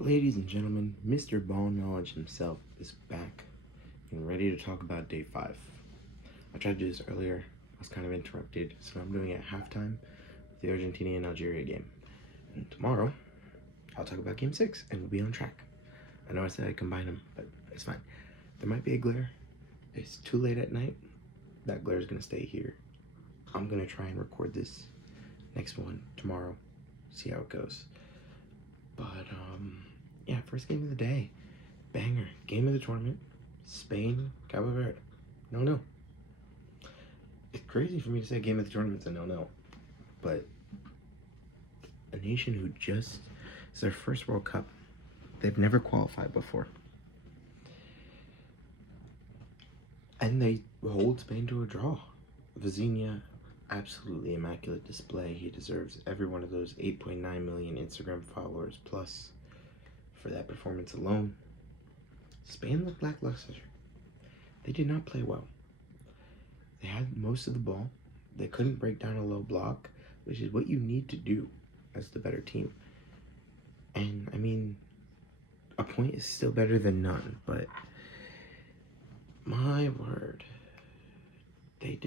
Ladies and gentlemen, Mr. Ball Knowledge himself is back and ready to talk about day 5. I tried to do this earlier. I was kind of interrupted, so I'm doing it at halftime with the Argentina and Algeria game. And tomorrow, I'll talk about game 6 and we'll be on track. I know I said I'd combine them, but it's fine. There might be a glare. It's too late at night. That glare is going to stay here. I'm going to try and record this next one tomorrow. See how it goes. But, yeah, first game of the day. Banger. Game of the tournament. Spain, Cabo Verde. No. It's crazy for me to say game of the tournament's a no. But a nation who it's their first World Cup. They've never qualified before. And they hold Spain to a draw. Vizinha, absolutely immaculate display. He deserves every one of those 8.9 million Instagram followers plus for that performance alone. Spain looked lackluster. They did not play well. They had most of the ball. They couldn't break down a low block, which is what you need to do as the better team. And, I mean, a point is still better than none, but my word, they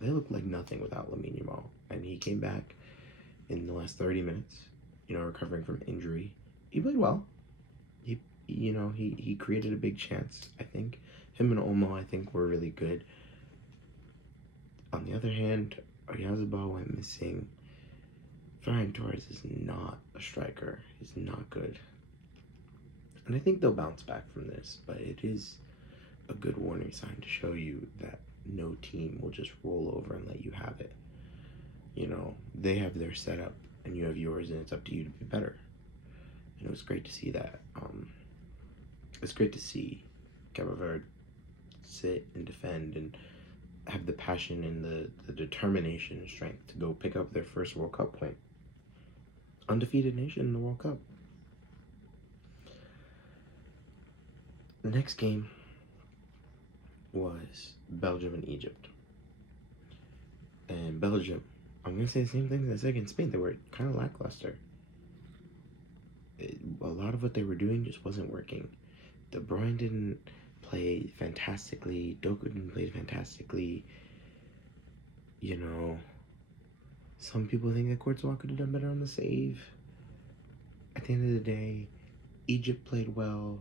looked like nothing without Lamine Yamal. And he came back in the last 30 minutes, recovering from injury. He played well. He created a big chance, I think. Him and Olmo, I think, were really good. On the other hand, Oyarzabal went missing. Ferran Torres is not a striker. He's not good. And I think they'll bounce back from this, but it is a good warning sign to show you that no team will just roll over and let you have it. They have their setup and you have yours, and it's up to you to be better. And it was great to see that. It's great to see Cabo Verde sit and defend and have the passion and the determination and strength to go pick up their first World Cup point. Undefeated nation in the World Cup. The next game was Belgium and Egypt. And Belgium, I'm going to say the same thing as I said against Spain. They were kind of lackluster. A lot of what they were doing just wasn't working. De Bruyne didn't play fantastically. Doku didn't play fantastically. Some people think that Courtois could have done better on the save. At the end of the day, Egypt played well,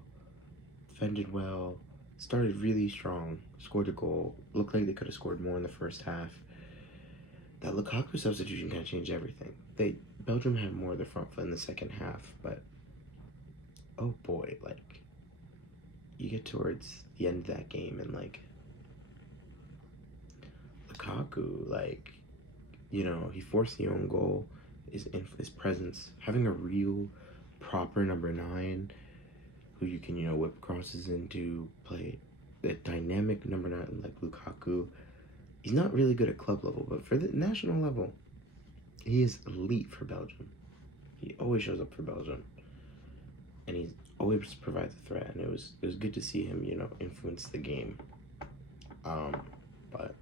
defended well, started really strong, scored a goal. Looked like they could have scored more in the first half. That Lukaku substitution kind of changed everything. Belgium had more of the front foot in the second half, but oh boy, you get towards the end of that game and Lukaku, he forced the own goal. His presence, having a real proper number 9 who you can whip crosses into, play that dynamic number 9 like Lukaku. He's not really good at club level, but for the national level, he is elite for Belgium. He always shows up for Belgium, and he always provides a threat. And it was good to see him, influence the game. But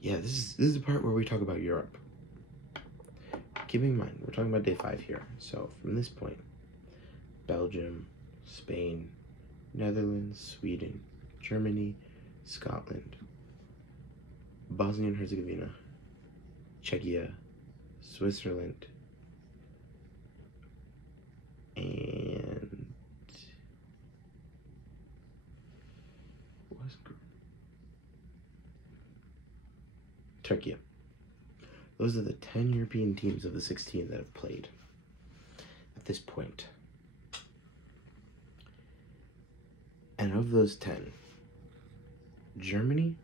yeah, this is the part where we talk about Europe. Keep in mind, we're talking about day 5 here. So from this point, Belgium, Spain, Netherlands, Sweden, Germany, Scotland, Bosnia and Herzegovina, Czechia, Switzerland, and Turkey. Those are the 10 European teams of the 16 that have played at this point. And of those 10, Germany,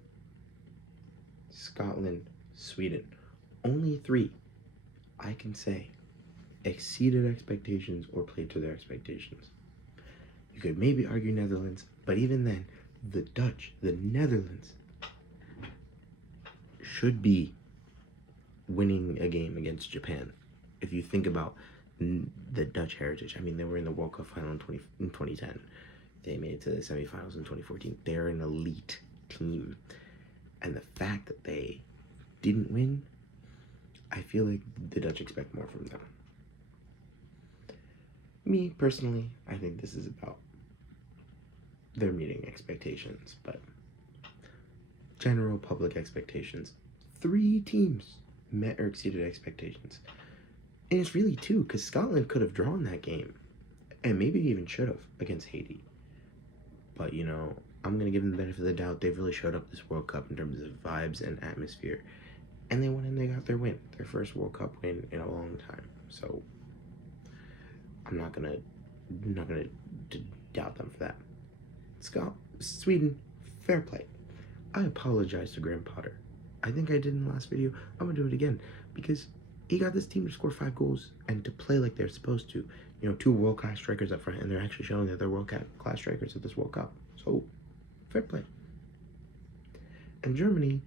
Scotland, Sweden, only 3, I can say, exceeded expectations or played to their expectations. You could maybe argue Netherlands, but even then, the Netherlands should be winning a game against Japan. If you think about the Dutch heritage, I mean, they were in the World Cup final in 2010. They made it to the semifinals in 2014. They're an elite team. And the fact that they didn't win, I feel like the Dutch expect more from them. Me, personally, I think this is about they're meeting expectations, but general public expectations. 3 teams met or exceeded expectations. And it's really 2, because Scotland could have drawn that game, and maybe even should have against Haiti. But, I'm going to give them the benefit of the doubt. They've really showed up this World Cup in terms of vibes and atmosphere. And they went and they got their win, their first World Cup win in a long time. So I'm not gonna doubt them for that. Sweden, fair play. I apologize to Graham Potter. I think I did in the last video. I'm gonna do it again because he got this team to score 5 goals and to play like they're supposed to. 2 world-class strikers up front, and they're actually showing that they're world-class strikers at this World Cup. So, fair play. And Germany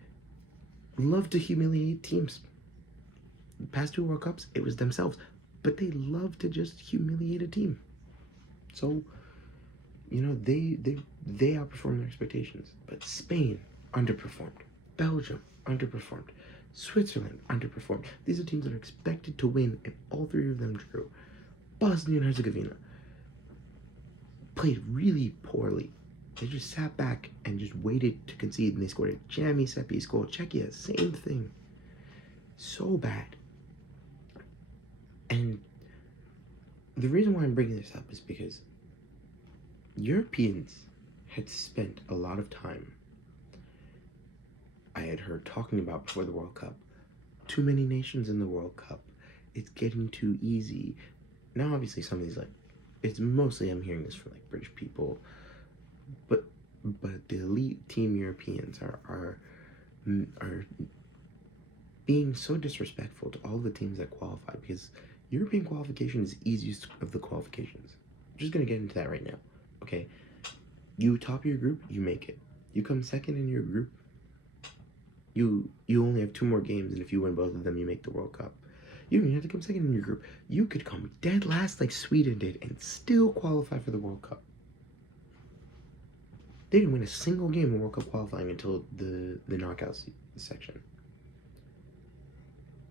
love to humiliate teams. The past 2 World Cups, it was themselves, but they love to just humiliate a team. So, they outperformed their expectations. But Spain underperformed. Belgium underperformed. Switzerland underperformed. These are teams that are expected to win, and all 3 of them drew. Bosnia and Herzegovina played really poorly. They just sat back and just waited to concede, and they scored a jammy set piece goal. Czechia, same thing. So bad. And the reason why I'm bringing this up is because Europeans had spent a lot of time, I had heard talking about before the World Cup, too many nations in the World Cup. It's getting too easy. Now, obviously, some of these, it's mostly I'm hearing this from, British people, but the elite team Europeans are being so disrespectful to all the teams that qualify, because European qualification is the easiest of the qualifications. I'm just going to get into that right now, okay? You top your group, you make it. You come second in your group, you only have 2 more games, and if you win both of them, you make the World Cup. You don't even have to come second in your group. You could come dead last like Sweden did and still qualify for the World Cup. They didn't win a single game in World Cup qualifying until the knockout section.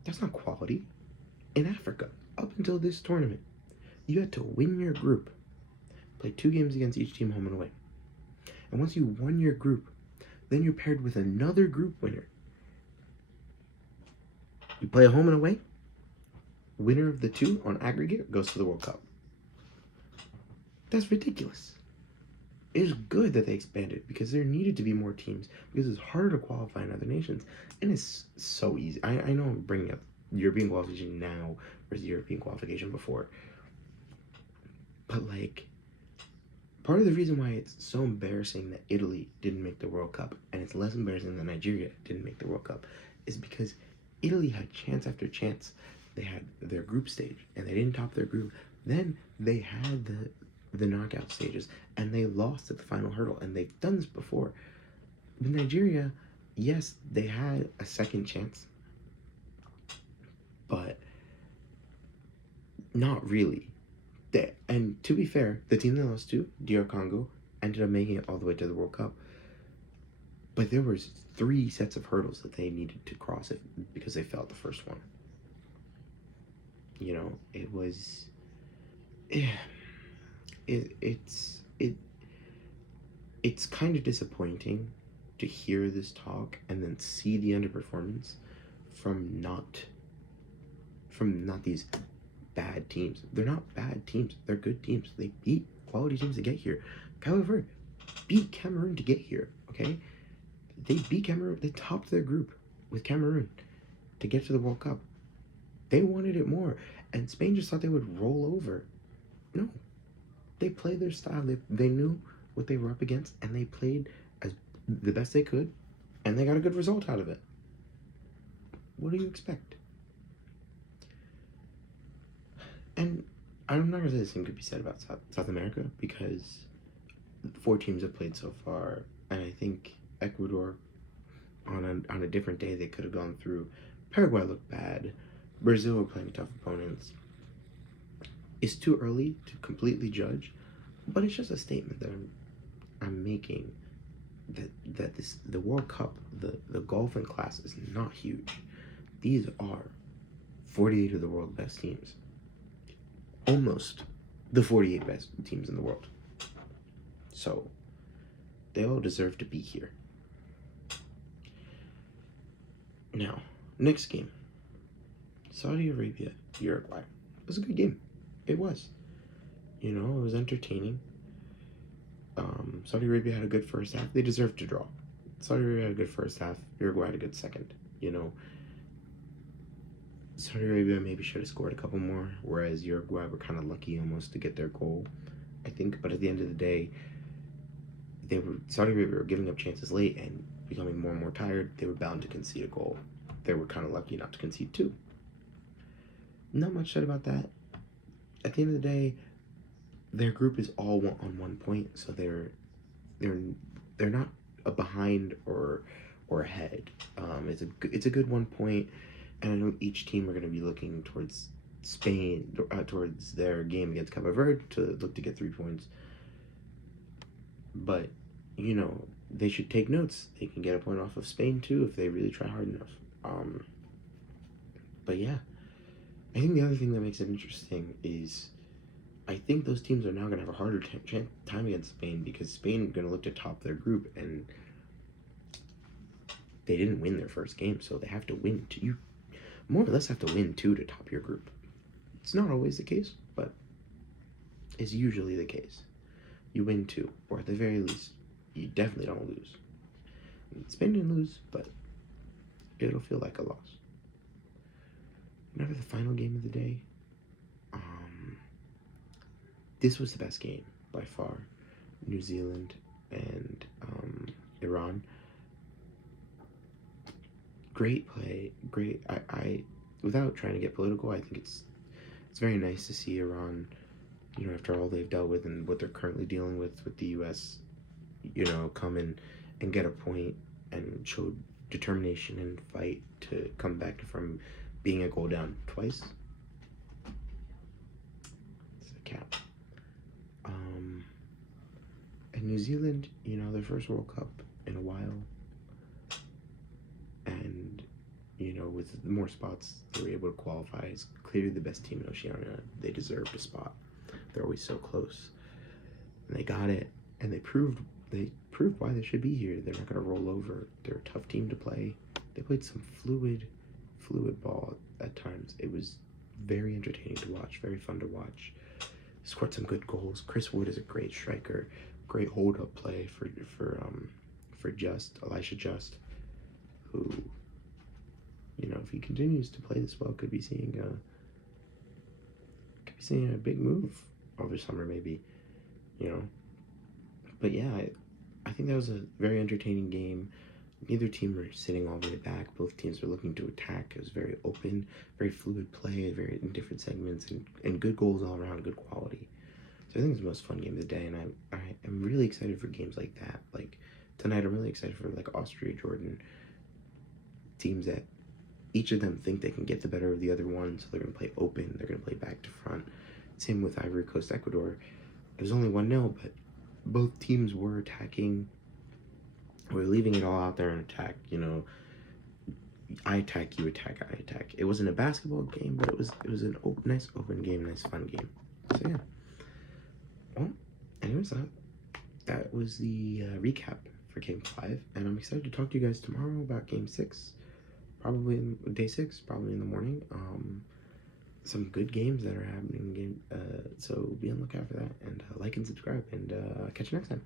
That's not quality. In Africa, up until this tournament, you had to win your group, play 2 games against each team home and away. And once you won your group, then you're paired with another group winner. You play a home and away, winner of the 2 on aggregate goes to the World Cup. That's ridiculous. It is good that they expanded because there needed to be more teams because it's harder to qualify in other nations. And it's so easy. I know I'm bringing up European qualification now versus European qualification before. But part of the reason why it's so embarrassing that Italy didn't make the World Cup and it's less embarrassing that Nigeria didn't make the World Cup is because Italy had chance after chance. They had their group stage and they didn't top their group. Then they had the knockout stages and they lost at the final hurdle, and they've done this before. With Nigeria, yes, they had a second chance, but not really. And to be fair, the team they lost to, DR Congo, ended up making it all the way to the World Cup. But there was 3 sets of hurdles that they needed to cross it because they failed the first one. It was... It's kind of disappointing to hear this talk and then see the underperformance from not these bad teams. They're not bad teams. They're good teams. They beat quality teams to get here. However, beat Cameroon to get here, okay? They beat Cameroon. They topped their group with Cameroon to get to the World Cup. They wanted it more, and Spain just thought they would roll over. No. They played their style. They knew what they were up against, and they played as the best they could, and they got a good result out of it. What do you expect? And I'm not going to say the same could be said about South America, because 4 teams have played so far, and I think Ecuador, on a different day, they could have gone through. Paraguay looked bad. Brazil were playing tough opponents. It's too early to completely judge, but it's just a statement that I'm making that the World Cup, the golfing class is not huge. These are 48 of the world's best teams. Almost the 48 best teams in the world. So they all deserve to be here. Now, next game. Saudi Arabia, Uruguay. It was a good game. It was. You know, it was entertaining. Saudi Arabia had a good first half. They deserved to draw. Saudi Arabia had a good first half. Uruguay had a good second. You know, Saudi Arabia maybe should have scored a couple more, whereas Uruguay were kind of lucky almost to get their goal, I think. But at the end of the day, Saudi Arabia were giving up chances late and becoming more and more tired. They were bound to concede a goal. They were kind of lucky not to concede two. Not much said about that. At the end of the day, their group is all on 1 point, so they're not behind or ahead. It's a good 1 point, and I know each team are going to be looking towards Spain, towards their game against Cabo Verde to look to get 3 points. But you know, they should take notes. They can get a point off of Spain too if they really try hard enough. But yeah, I think the other thing that makes it interesting is I think those teams are now going to have a harder time against Spain because Spain is going to look to top their group, and they didn't win their first game, so they have to win two. You more or less have to win two to top your group. It's not always the case, but it's usually the case. You win two, or at the very least, you definitely don't lose. Spain didn't lose, but it'll feel like a loss. Now for the final game of the day. This was the best game by far. New Zealand and Iran. Great play. Great. I without trying to get political, I think it's very nice to see Iran, you know, after all they've dealt with and what they're currently dealing with the U.S., you know, come in and get a point and show determination and fight to come back from being a goal down twice. It's a cap. And New Zealand, you know, their first World Cup in a while. And, you know, with more spots, they were able to qualify as clearly the best team in Oceania. They deserved a spot. They're always so close. And they got it. And they proved why they should be here. They're not going to roll over. They're a tough team to play. They played some fluid ball at times. It was very entertaining to watch, very fun to watch. Scored some good goals. Chris Wood is a great striker. Great hold-up play for Elisha Just, who, you know, if he continues to play this well, could be seeing a big move over summer, maybe, you know. But yeah, I think that was a very entertaining game. Neither team were sitting all the way back. Both teams were looking to attack. It was very open, very fluid play, very in different segments, and good goals all around, good quality. So I think it's the most fun game of the day, and I am really excited for games like that. Like tonight, I'm really excited for like Austria, Jordan, teams that each of them think they can get the better of the other one, so they're going to play open, they're going to play back to front. Same with Ivory Coast, Ecuador. It was only 1-0, but both teams were attacking. We're leaving it all out there and attack, you know. I attack, you attack, I attack. It wasn't a basketball game, but it was a nice open game, nice fun game. So yeah. Well, anyways, that was the recap for Game 5, and I'm excited to talk to you guys tomorrow about Game 6, probably Day 6, probably in the morning. Some good games that are happening, so be on the lookout for that, and like and subscribe, and catch you next time.